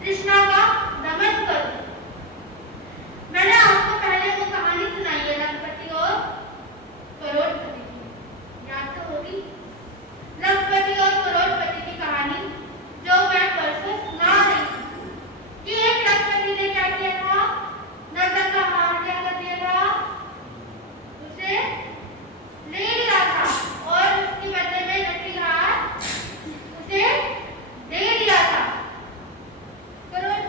तृष्णा का दमन करूं। मैंने आपको पहले वो कहानी सुनाई है लखपति और करोड़पति की, याद तो होगी। लखपति और करोड़पति की कहानी जो मैं परसों सुना रही थी कि एक लखपति ने क्या किया था, नर्तक का हार क्या कर दिया था, उसे ले लिया था और उसके बदले में नकली हार उसे दे दिया था। करोड़पति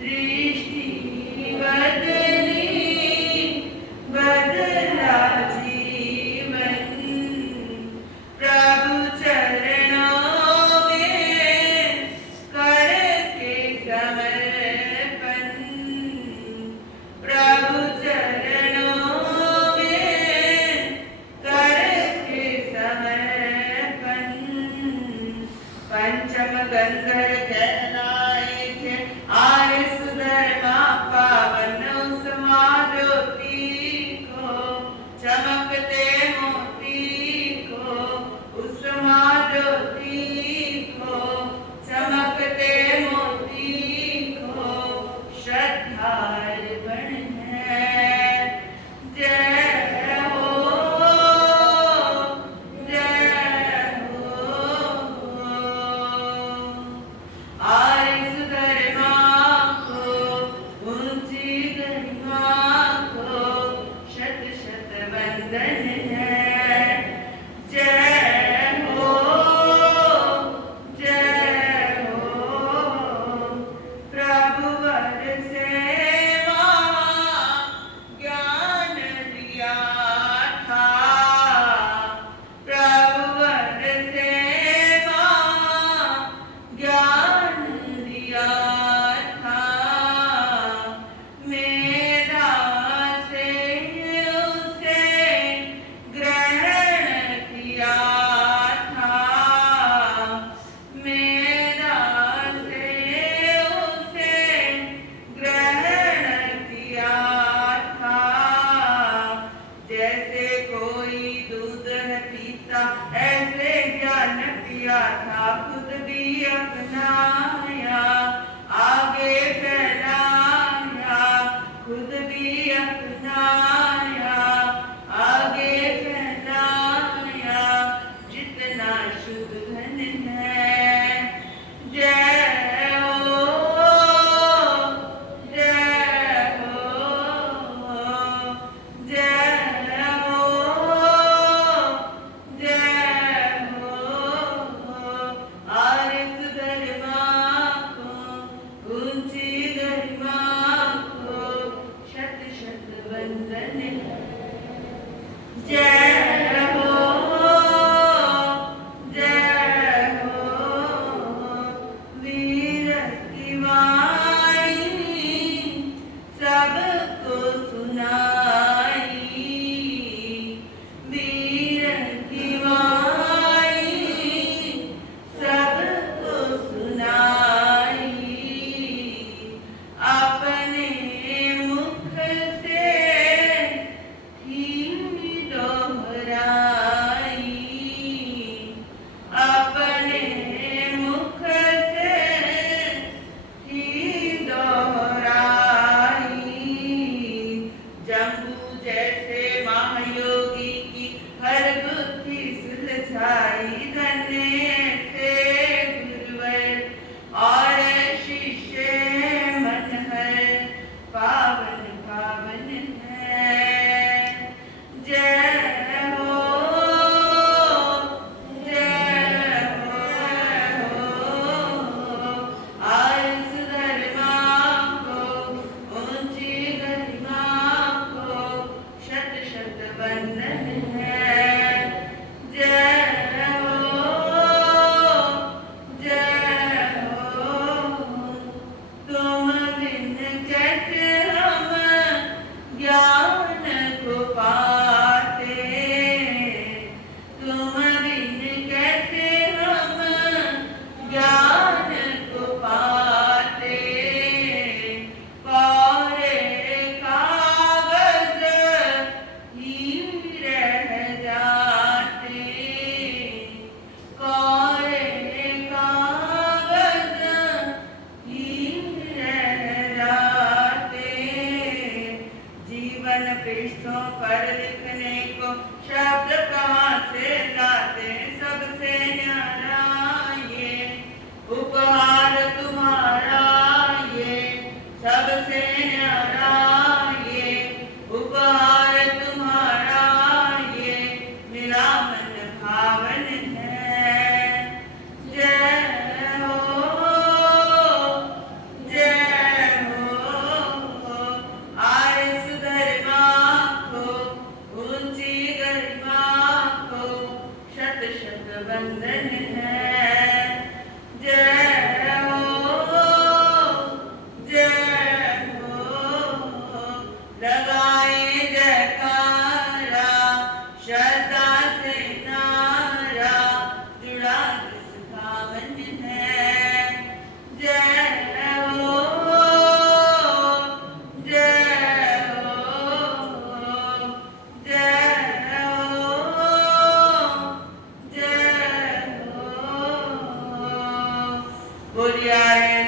दृष्टि बदली बदला जीवन प्रभु चरणों में करके समर्पण प्रभु चरणों में करके समर्पण पंचम गंधर कहलाए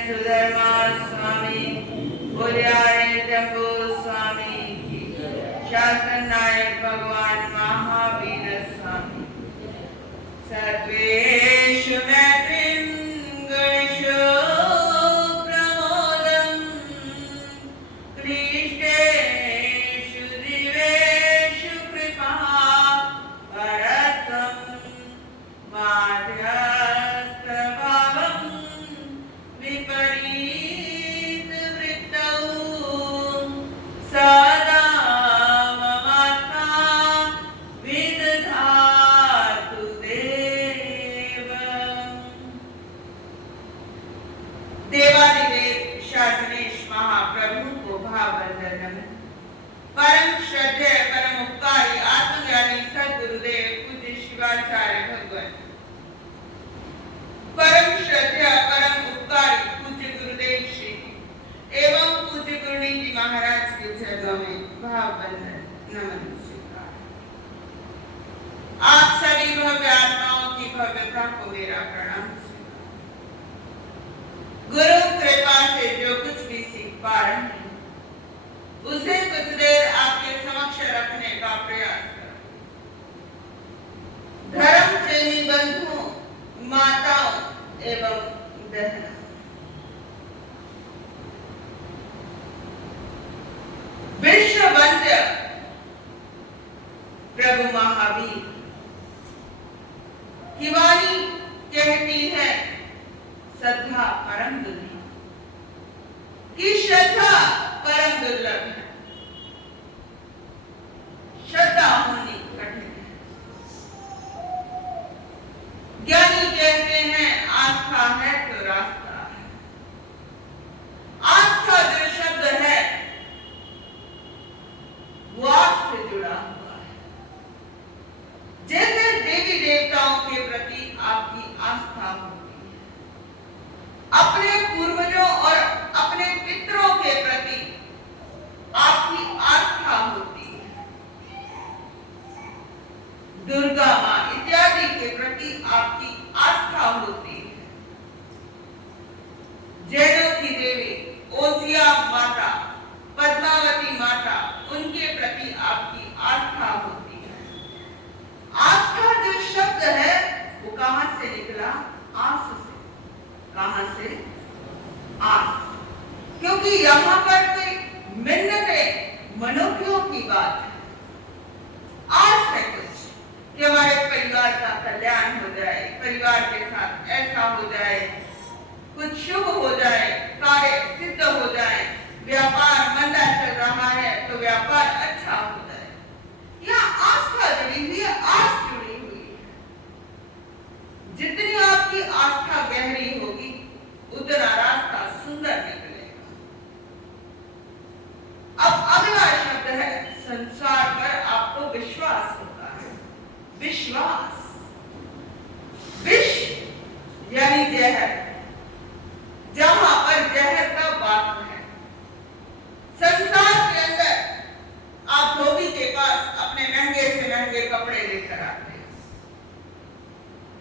सुधर्मा स्वामी बोलियारे जम्बू स्वामी की शासन नायक भगवान महावीर स्वामी सर्वेषु मैत्रीं गुणेषु प्रमोदं क्लिष्टेषु जीवेषु कृपा परत्वं माध्यस्थभावं विपरीतवृत्तौ सदा ममात्मा विदधातु देवादिदेव शासनेश महाप्रभु को भाववंदन नमन। परम श्रद्धेय परम उपकारी आत्मज्ञानी सद्गुरुदेव पूज्य शिवाचार्य भगवान परम श्रद्धेय परम उपकारी पूज्य गुरुदेव श्री एवं पूज्य गुरुनी जी महाराज के चरणों में भाववंदन नमन स्वीकार। आप सभी भव्य आत्माओं की भव्यता को मेरा प्रणाम। गुरु कृपा से जो कुछ भी सीख पा रहे हैं उसे कुछ देर आपके समक्ष रखने का प्रयास करें। धर्म प्रेमी बंधुओं, माताओं एवं बहनों, विश्व वंद्य प्रभु महावीर की वाणी कहती है श्रद्धा परम दुर्लभ की श्रद्धा परम दुर्लभ है। श्रद्धा होनी कठिन है। ज्ञानी कहते हैं आस्था है तो रास्ता है। आस्था जो शब्द है वो आस से जुड़ा हुआ है। जैसे देवी देवताओं के प्रति आपकी आस्था हो, अपने पूर्वजों और अपने पितरों के प्रति आपकी आस्था होती है, दुर्गा मां इत्यादि के प्रति आपकी आस्था होती है, जैनों की देवी ओसिया माता, पद्मावती माता, उनके प्रति आपकी आस्था होती है। आस्था जो शब्द है वो कहां से निकला? आस से। कहां से? आस। क्योंकि यहां पर कोई मिन्नतें मनोज्ञों की बात है। आस है कुछ कि हमारे परिवार का कल्याण हो जाए, परिवार के साथ ऐसा हो जाए, कुछ शुभ हो जाए, कार्य सिद्ध हो जाए, व्यापार मंदा चल रहा है तो व्यापार अच्छा हो जाए। यह आस्था जुड़ी हुई है, आस जुड़ी हुई है। जितनी आपकी आस्था गहरी होगी उतना रास्ता सुंदर निकलेगा। अब अगला शब्द है संसार पर आपको विश्वास होता है। विश्वास, विष यानी जहर, जहां पर जहर का वास है। संसार के अंदर आप धोबी के पास अपने महंगे से महंगे कपड़े लेकर आते हैं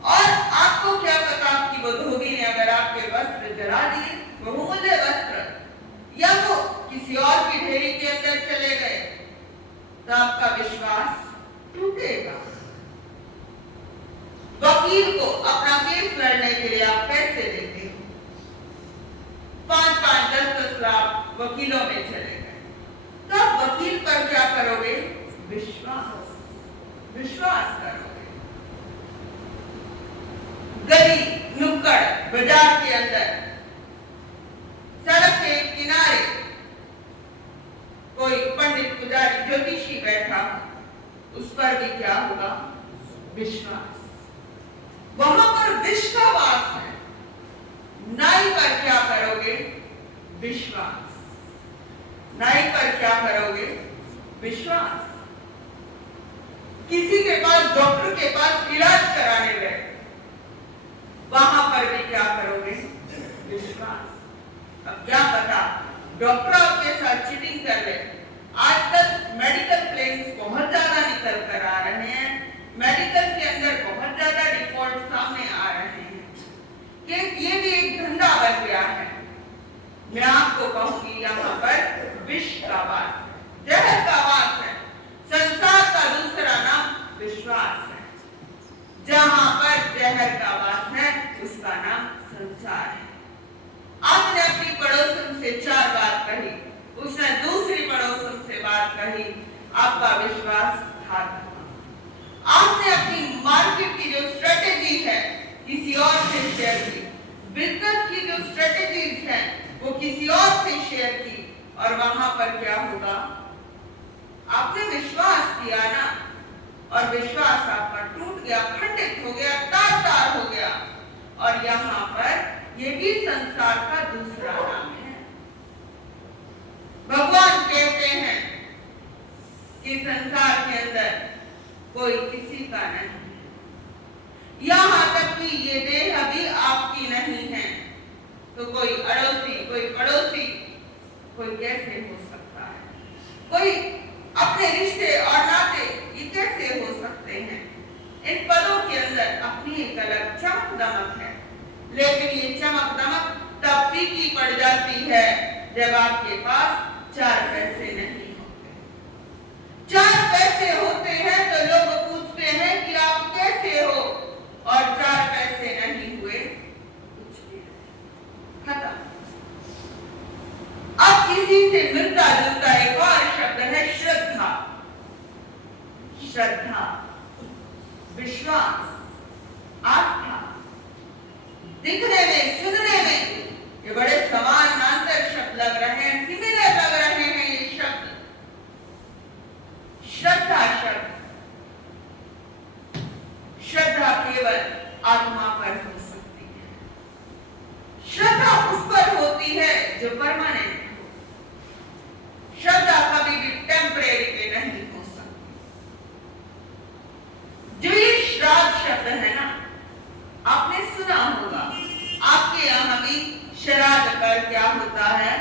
और आपको क्या पता कि वो धोबी ने अगर आपके वस्त्र जला दिए, बहुमूल्य वस्त्र, या वो किसी और की ढेरी के अंदर चले गए, तो आपका विश्वास टूटेगा। वकील को अपना केस लड़ने के लिए आप पैसे देते हो, 5-5, 10-10 लाख वकीलों में चले गए, तो आप वकील पर क्या करोगे? विश्वास, विश्वास करोगे। गली नुक्कड़ बाजार के अंदर, सड़क के किनारे कोई पंडित पुजारी ज्योतिषी बैठा, उस पर भी क्या होगा? विश्वास। वहां पर विष का वास है। नाई पर क्या करोगे? विश्वास। नाई पर क्या करोगे? विश्वास। किसी के पास, डॉक्टर के पास इलाज कराने गए, वहां पर भी क्या करोगे? विश्वास। अब क्या पता डॉक्टर आपके साथ चीटिंग कर ले। आज तक मेडिकल क्लेम्स बहुत ज्यादा निकल कर आ रहे हैं, मेडिकल के अंदर बहुत ज्यादा रिपोर्ट सामने आ रहे हैं कि ये भी एक धंधा बन गया है। आपका विश्वास था। आपने अपनी मार्केट की जो स्ट्रेटेजी है किसी और से शेयर की, बिजनेस की जो स्ट्रेटेजीज है वो किसी और से शेयर की, और वहां पर क्या होगा? आपने विश्वास किया ना, और विश्वास आपका टूट गया, खंडित हो गया, तार-तार हो गया। और यहाँ पर ये भी संसार का दूसरा नाम है। भगवान कहते हैं कि संसार के अंदर कोई किसी का नहीं है, यहाँ तक कि ये देह भी आपकी नहीं है, तो कोई अड़ोसी, कोई पड़ोसी, कोई कैसे हो सकता है? कोई अपने रिश्ते और नाते ये कैसे हो सकते हैं? इन पदों के अंदर अपनी एक अलग चमक दमक है, लेकिन ये चमक दमक तब फीकी पड़ जाती है जब आपके पास 4 पैसे नहीं होते। 4 पैसे होते हैं तो लोग पूछते हैं कि आप कैसे हो, और 4 पैसे नहीं हुए, कुछ भी खत्म। अब किसी से मिलता जुलता एक और शब्द है श्रद्धा। श्रद्धा, विश्वास, आस्था। दिखने में, सुनने में ये बड़े समानांतर शब्द लग रहे हैं, सिमिलर लग रहे हैं ये शब्द। श्रद्धा शब्द, श्रद्धा केवल आत्मा पर हो सकती है। श्रद्धा उस पर होती है जो परमानेंट हो। श्रद्धा कभी भी टेम्परेरी पे नहीं हो सकती। जो ये श्राद्ध शब्द है ना, आपने सुना होगा, आपके यहाँ भी श्राद्ध पर क्या होता है?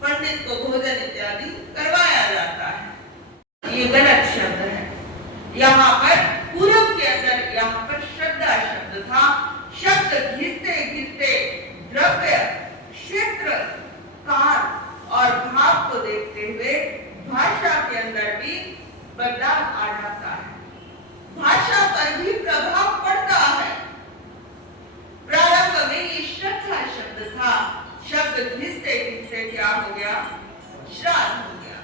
पंडित को भोजन इत्यादि करवाया जाता है। ये गलत शब्द है। यहाँ पर पूरब के अंदर यहाँ पर श्रद्धा शब्द था। शब्द घिसते घिसते द्रव्य, क्षेत्र, काल और भाव को देखते हुए भाषा के अंदर भी बदलाव आ जाता है, भाषा पर भी प्रभाव पड़ता है। प्रारंभ में ये श्रद्धा शब्द था, शब्द घिसते घिसते क्या हो गया? श्राद्ध हो गया।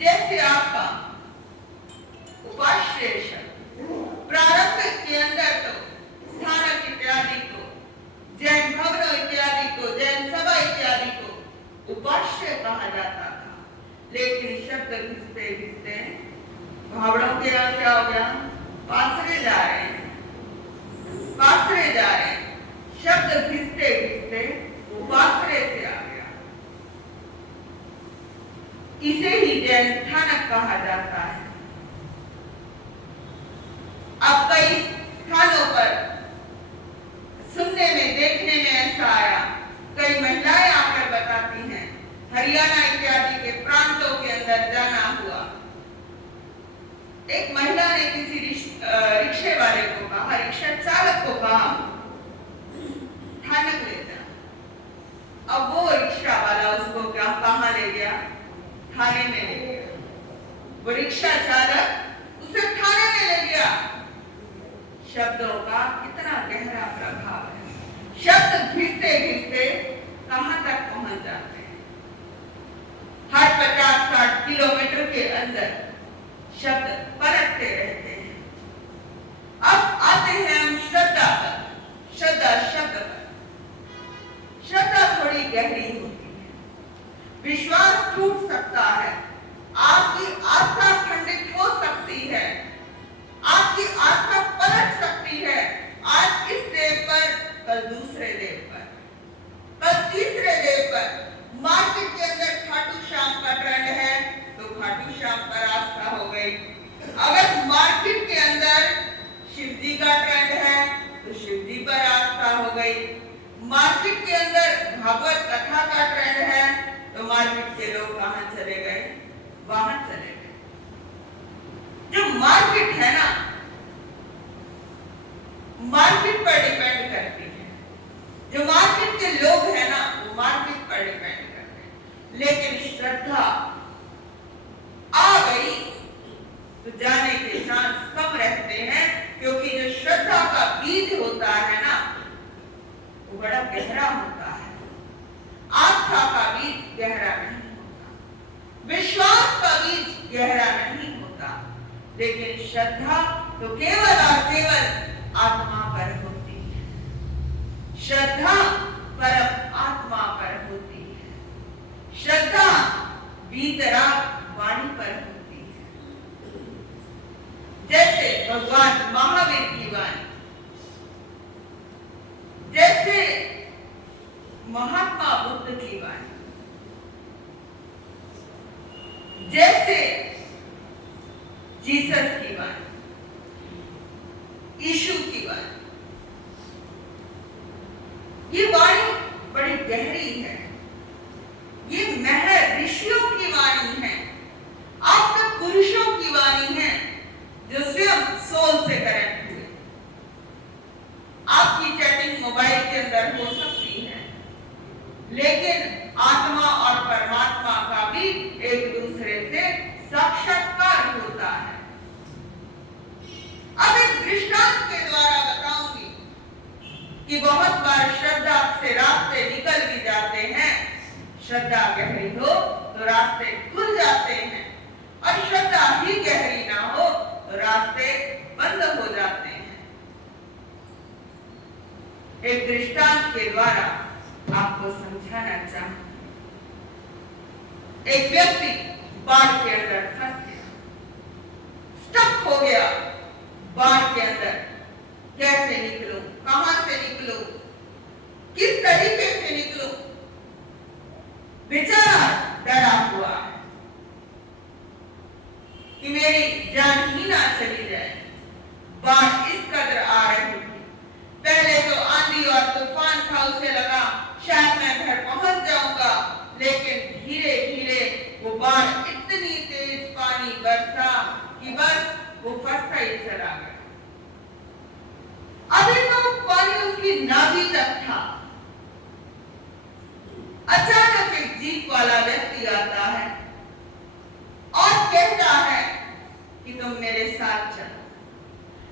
जैसे आपका उपाश्रय शब्द प्रारंभ के अंदर तो स्थानक इत्यादि को, जैन भवनों इत्यादि को, जैन सभा इत्यादि को उपाश्रय कहा जाता था, लेकिन शब्द घिसते घिसते भावड़ों के यहाँ क्या हो गया? पासरे जा रहे हैं, पासरे जा रहे हैं। शब्द घिसते घिसते उपासरे से आ गया। इसे ही जैन स्थानक कहा जाता है। अब कई स्थानों पर सुनने में, देखने में ऐसा आया, कई महिलाएं आकर बताती हैं, हरियाणा इत्यादि के प्रांतों के अंदर जाना हुआ। एक महिला ने किसी रिक्शे वाले को कहा, रिक्शा चालक को कहा, स्थानक ले जा। अब वो रिक्शा वाला उसको कहाँ ले गया? थाने में ले गया। वो रिक्शा चालक उसे थाने में ले गया। शब्दों का कितना गहरा प्रभाव है। शब्द घिसते घिसते कहां तक पहुंच जाते हैं? हर 50-60 किलोमीटर के अंदर शब्द पलटते रहते हैं। अब आते हैं हम श्रद्धा पर, श्रद्धा शब्द पर। श्रद्धा थोड़ी गहरी होती है, विश्वास टूट सकता है, आपकी आस्था खंडित हो सकती है, आपकी आस्था पलट सकती है। आज इस देव पर, कल दूसरे देव पर, कल तीसरे देव पर। मार्केट के अंदर खाटू श्याम का ट्रेंड है तो खाटू श्याम पर आस्था हो गई। अगर मार्केट के अंदर शिव जी का ट्रेंड है तो शिव जी पर आस्था हो गई। मार्केट के अंदर भागवत कथा का ट्रेंड है तो मार्केट के लोग कहां चले गए? वहां चले गए। जो मार्केट है ना, मार्केट पर डिपेंड करती है। जो मार्केट के लोग हैं ना, वो मार्केट पर डिपेंड करते हैं। लेकिन श्रद्धा आ गई तो जाने के चांस कम रहते हैं, क्योंकि जो श्रद्धा का बीज होता है ना, वो बड़ा गहरा होता है। आस्था का बीज गहरा नहीं होता, विश्वास का बीज गहरा नहीं श्रद्धा तो केवल और केवल आत्मा पर होती है। श्रद्धा परम आत्मा पर होती है। श्रद्धा वीतराग वाणी पर होती है। जैसे भगवान महावीर की वाणी, जैसे महात्मा बुद्ध की वाणी, जैसे जीसस की वाणी, यीशु की वाणी, ये वाणी बड़ी गहरी है। ये महर ऋषियों की वाणी है, आप तक पुरुषों की वाणी है जो स्वयं सोल से कनेक्ट हुए। आपकी चैटिंग मोबाइल के अंदर हो सकती है, लेकिन आत्मा और परमात्मा का भी एक दूसरे से साक्षात्कार होता है। अब एक दृष्टांत के द्वारा बताऊंगी कि बहुत बार श्रद्धा से रास्ते निकल भी जाते हैं। श्रद्धा गहरी हो तो रास्ते खुल जाते हैं, और श्रद्धा ही गहरी ना हो तो रास्ते बंद हो जाते हैं। एक दृष्टांत के द्वारा आपको समझाना चाहूं। एक व्यक्ति बाढ़ के अंदर फंस गया, स्टक हो गया बाढ़ के अंदर। कैसे निकलूं, कहां से निकलूं, किस तरीके से निकलूं? बेचारा डरा हुआ है कि मेरी जान ही ना चली जाए। बाढ़ इस कदर आ रही थी। पहले तो आंधी और तूफान था, उसे लगा शायद मैं घर पहुंच जाऊंगा, लेकिन धीरे धीरे वो बाढ़ इतनी तेज पानी बरसा कि बस वो फंसता ही चला गया। अभी तो पानी उसकी नाभि तक था। अचानक एक जीप वाला व्यक्ति आता है और कहता है कि तुम मेरे साथ चलो।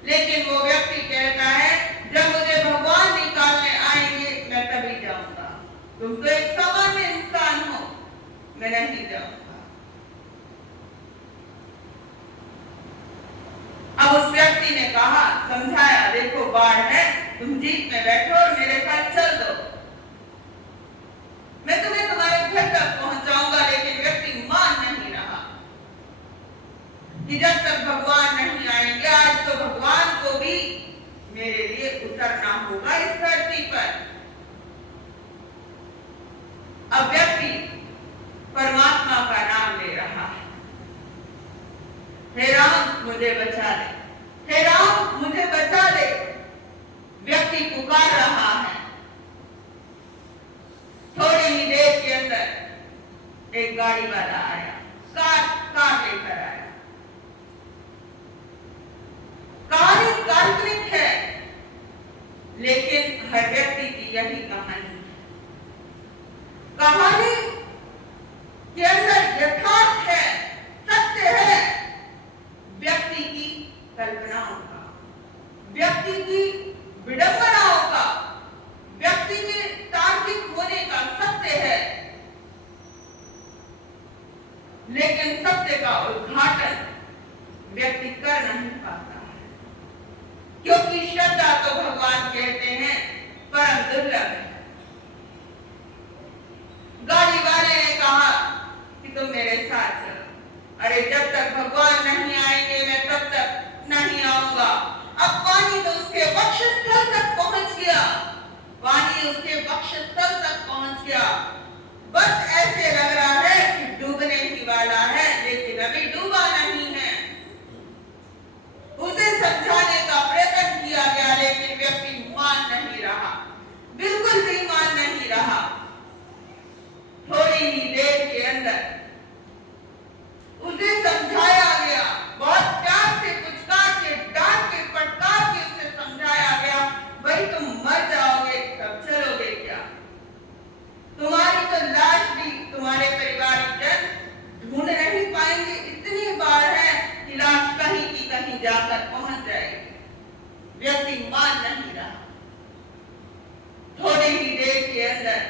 लेकिन वो व्यक्ति कहता है, जब मुझे भगवान निकालने आएंगे मैं तभी जाऊंगा। तुम तो एक सामान्य इंसान हो, मैं नहीं जाऊंगा। अब उस व्यक्ति ने कहा, समझाया, देखो बाढ़ है, तुम जीप में बैठो और मेरे साथ चल दो, मैं तुम्हें तुम्हारे घर तक पहुंचाऊंगा। लेकिन व्यक्ति मान नहीं रहा कि जब तक भगवान नहीं आएंगे, आज तो भगवान को भी मेरे लिए उतरना होगा इस धरती पर। अब व्यक्ति परमात्मा का नाम ले रहा है, हे राम मुझे बचा ले, हे राम मुझे बचा ले। व्यक्ति पुकार रहा है। थोड़ी ही देर के अंदर एक गाड़ी वाला आया, कार लेकर आया। कहानी काल्पनिक है, लेकिन हर व्यक्ति की यही कहानी है। कहानी के अंदर यथार्थ है, सत्य है। व्यक्ति की कल्पनाओं का, व्यक्ति की विडंबनाओं का, व्यक्ति के तार्किक होने का सत्य है, लेकिन सत्य का उद्घाटन व्यक्ति कर नहीं पाता है, क्योंकि श्रद्धा तो भगवान कहते हैं परम दुर्लभ है। गाड़ी वाले ने कहा कि तुम मेरे साथ चलो। अरे जब तक भगवान नहीं आएंगे मैं तब तक नहीं आऊंगा। अब पानी तो उसके वक्षस्थल तक पहुंच गया, पानी उसके वक्षस्थल तक पहुंच गया। बस ऐसे लग रहा है कि डूबने ही वाला है, लेकिन अभी डूबा नहीं है। उसे समझाने का प्रयत्न किया गया, लेकिन व्यक्ति मान नहीं रहा, बिल्कुल भी मान नहीं रहा। थोड़ी ही देर के अंदर उसे समझाया गया, बहुत प्यार से पुचकार के, डांट के, फटकार के उसे समझाया गया, भाई तुम मर जाओगे तब चलोगे क्या? तुम्हारी तो लाश भी तुम्हारे परिवारजन ढूंढ नहीं पाएंगे, इतनी बार है कि लाश कहीं की कहीं जाकर पहुंच जाएगी। व्यक्ति मान नहीं रहा। थोड़ी ही देर के अंदर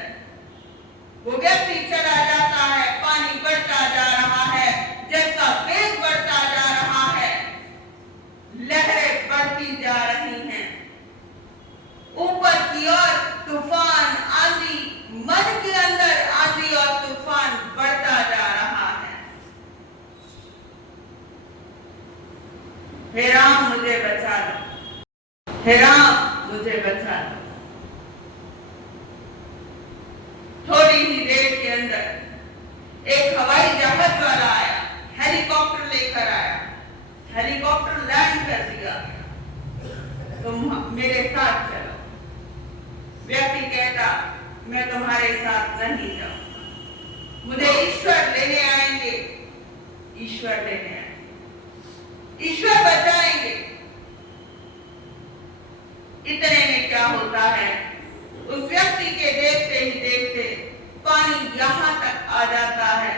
वो व्यक्ति चला जाता है, पानी बढ़ हे राम मुझे बचा लो। थोड़ी ही देर के अंदर एक हवाई जहाज वाला आया, हेलीकॉप्टर लेकर आया, हेलीकॉप्टर लैंड कर दिया। तुम मेरे साथ चलो। व्यक्ति कहता मैं तुम्हारे साथ नहीं जाऊंगा, मुझे ईश्वर लेने आएंगे, ईश्वर लेने आएंगे, ईश्वर बचाएंगे। इतने में क्या होता है, उस व्यक्ति के देखते ही देखते पानी यहां तक आ जाता है।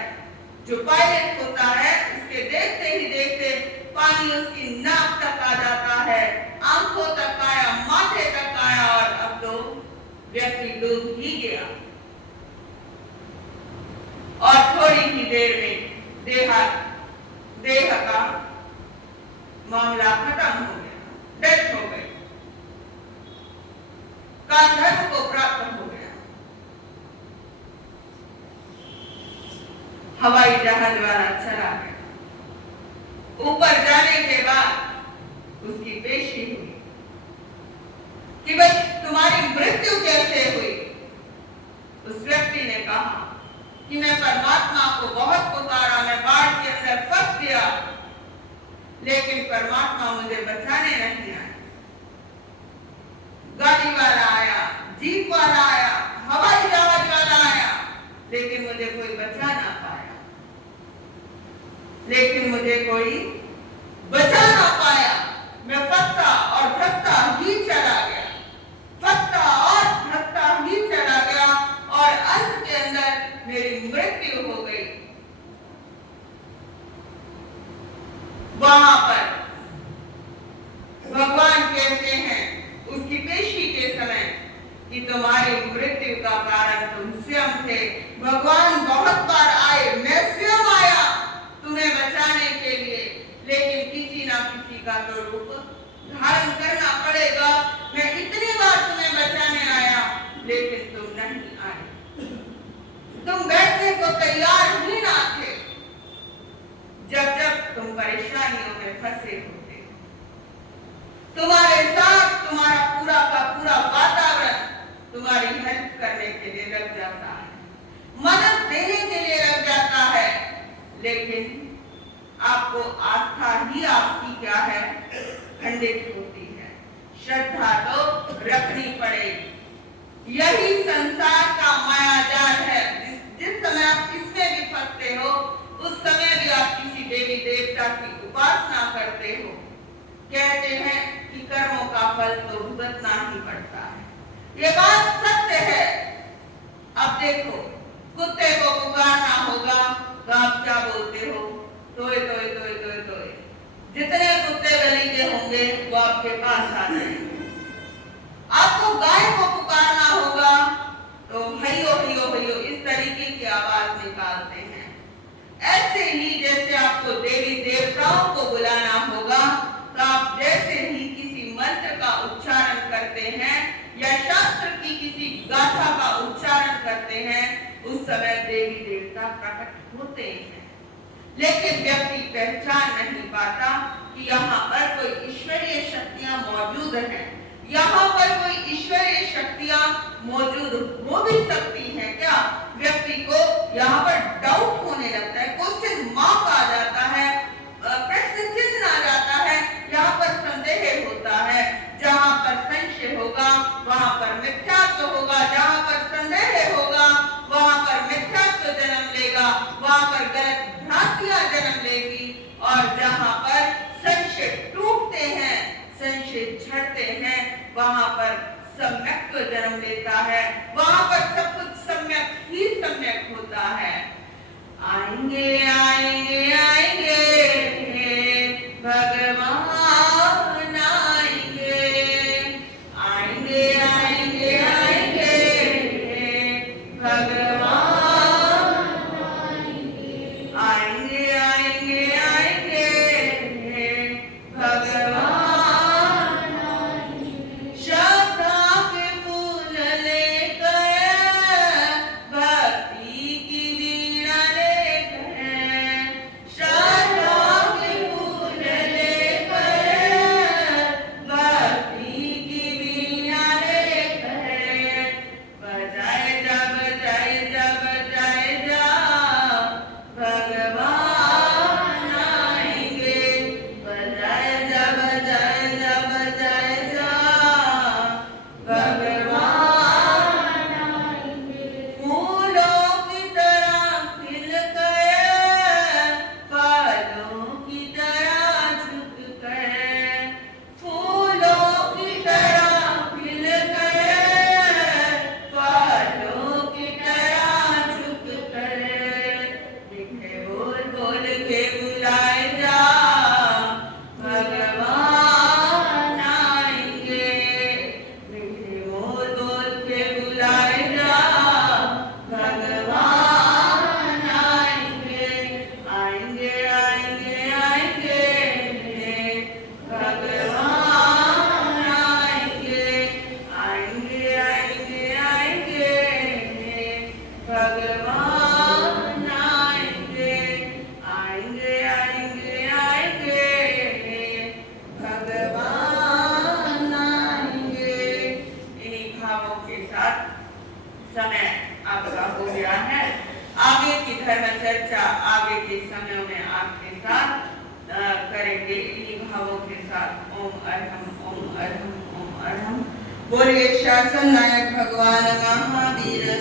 जो पायलट होता है उसके देखते ही देखते पानी उसकी नाक तक आ जाता है, आंखों तक आया, माथे तक आया और अब तो व्यक्ति डूब ही गया। और थोड़ी ही देर में देह का मामला खत्म हो गया, डेथ हो गई, का धर्म को प्राप्त हो गया। हवाई जहाज वाला चला गया। ऊपर जाने के बाद उसकी पेशी हुई कि भाई तुम्हारी मृत्यु कैसे हुई। उस व्यक्ति ने कहा कि मैं परमात्मा को बहुत पुकारा, मैं बाढ़ के अंदर फंस गया, लेकिन परमात्मा मुझे बचाने नहीं आया। गाड़ी वाला आया, जीप वाला आया, हवाई जहाज वाला आया, लेकिन मुझे कोई बचा ना पाया, लेकिन मुझे कोई बचा ना पाया। मैं फंसता और फंसता ही चला गया, फंसता और फंसता ही चला गया और अंत के अंदर मेरी मृत्यु हो गई। वहां पर भगवान कहते हैं उसकी पेशी के समय कि तुम्हारी मृत्यु का कारण तुम स्वयं थे। भगवान बहुत बार आए, मैं स्वयं आया तुम्हें बचाने के लिए, लेकिन किसी ना किसी का तो रूप धारण करना पड़ेगा। मैं इतनी बार तुम्हें बचाने आया, लेकिन तुम नहीं आए, तुम बैठने को तैयार ही ना थे। जब जब तुम परेशानियों में फंसे होते, तुम्हारे साथ तुम्हारा पूरा का पूरा वातावरण तुम्हारी हेल्प करने के लिए लग जाता है, मदद देने के लिए लग जाता है, लेकिन आपको आस्था ही आपकी क्या है, खंडित होती है। श्रद्धा तो रखनी पड़ेगी। यही संसार का मायाजाल है। जिस समय आप इसमें भी फंसते हो, उस समय भी आप किसी देवी देवता की उपासना करते हो। कहते हैं कि कर्मों का फल तो भुगतना ही पड़ता है। ये बात सत्य है। अब देखो, कुत्ते को पुकारना होगा तो आप क्या बोलते हो, तोए तोए तोए तोए तोए। जितने कुत्ते गली के होंगे वो आपके पास आ जाएंगे। आपको गाय को पुकारना होगा तो हयो हयो हयो इस तरीके की आवाज निकालते हैं। ऐसे ही जैसे आपको देवी देवताओं को बुलाना होगा तो आप जैसे ही किसी मंत्र का उच्चारण करते हैं या शास्त्र की किसी गाथा का उच्चारण करते हैं, उस समय देवी देवता प्रकट होते हैं। लेकिन व्यक्ति पहचान नहीं पाता कि यहाँ पर कोई ईश्वरीय शक्तियां मौजूद हैं। यहाँ पर कोई ईश्वरीय शक्तियां मौजूद हो भी सकती हैं क्या? व्यक्ति को यहाँ पर डाउट होने लगता है, क्वेश्चन मार्क आ जाता है, प्रश्न चिन्ह आ जाता है, यहाँ पर संदेह होता है। जहाँ पर संशय होगा वहाँ पर मिथ्यात्व होगा, जहाँ पर संदेह होगा वहाँ पर मिथ्यात्व जन्म लेगा, वहाँ पर गलत भ्रांतियां जन्म लेगी। और जहाँ पर संशय टूटते हैं, संशय झड़ते हैं, वहाँ पर सम्यक्त्व जन्म लेता है, वहाँ पर सब कुछ सम्यक ही सम्यक होता है। आएंगे आएंगे आएंगे भगवान आएंगे, आएंगे आएंगे आएंगे भगवान आएंगे, आएंगे आएंगे भगवान आएंगे। श्रद्धा के फूल लेकर, भक्ति की वीणा लेकर, करेंगे इन्हीं भावों के साथ। ओम अरहम, ओम अरहम, ओम अरहम। बोलिए शासन नायक भगवान महावीर